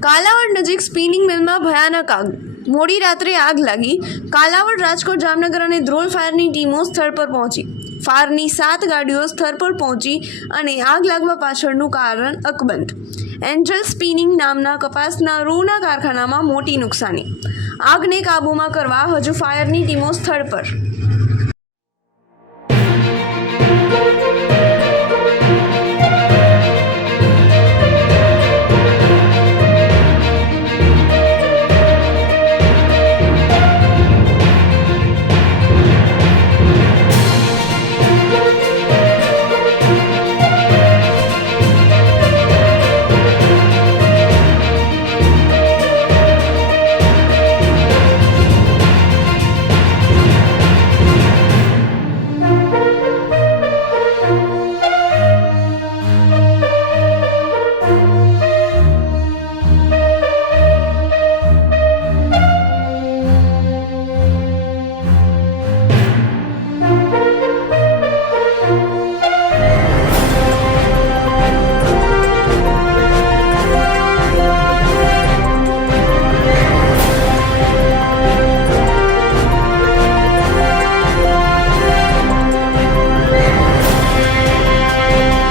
કાલાવડ નજીક સ્પિનિંગ મિલમાં ભયાનક આગ. મોડી રાત્રે આગ લાગી. કાલાવડ, રાજકોટ, જામનગર અને ધ્રોલ ફાયરની ટીમો સ્થળ પર પહોંચી. ફાયરની 7 ગાડીઓ સ્થળ પર પહોંચી અને આગ લાગવા પાછળનું કારણ અકબંધ. એન્જલ સ્પિનિંગ નામના કપાસના રૂના કારખાનામાં મોટી નુકસાની. આગને કાબૂમાં કરવા હજુ ફાયરની ટીમો સ્થળ પર.